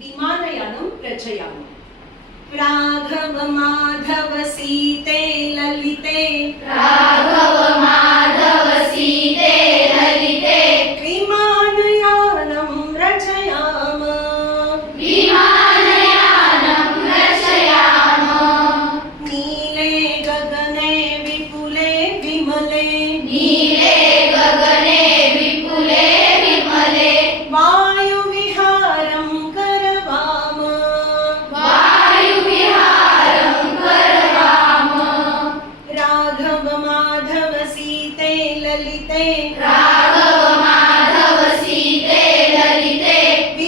విమానయానం రచయాము రాఘవ మాధవ సీతే లలితే రా धव सीते ललिनयाचयाम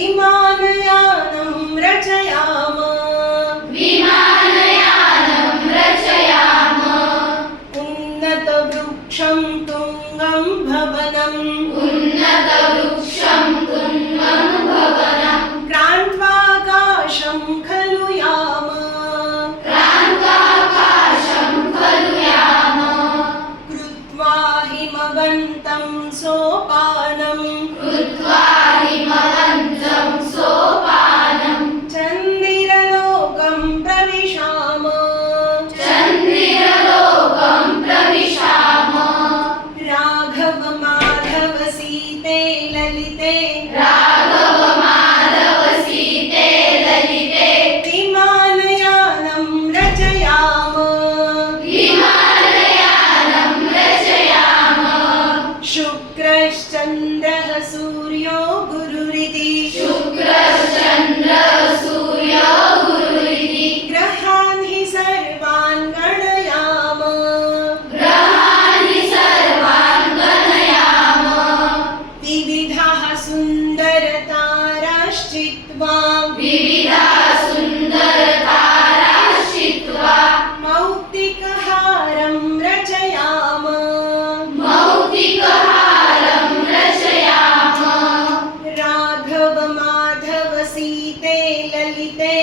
विमानयानं रचयाम उन्नत वृक्षं तुंगं भनं उन्नत ಲಲಿತೆ ರಾಘವ ಮಾಧವ ಸೀತೆ ಲಲಿತೆ ವಿಮಾನಯಾನಂ ರಚಯಾಮ ವಿಮಾನಯಾನಂ ರಚಯಾಮ ಶುಕ್ರಶ್ಚಂದ್ರ ಸೂರ್ಯೋ ಗುರುರಿತಿ ಶುಕ್ರ सुंदर शिवा मौक्तिहारं रचयाम मौक्तिकहारं रचया राघव माधव सीते ललिते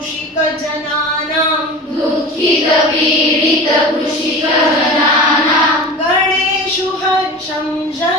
कृषिकजनानां दुःखितपीडितकृषिकजनानां गणेषु हर्षं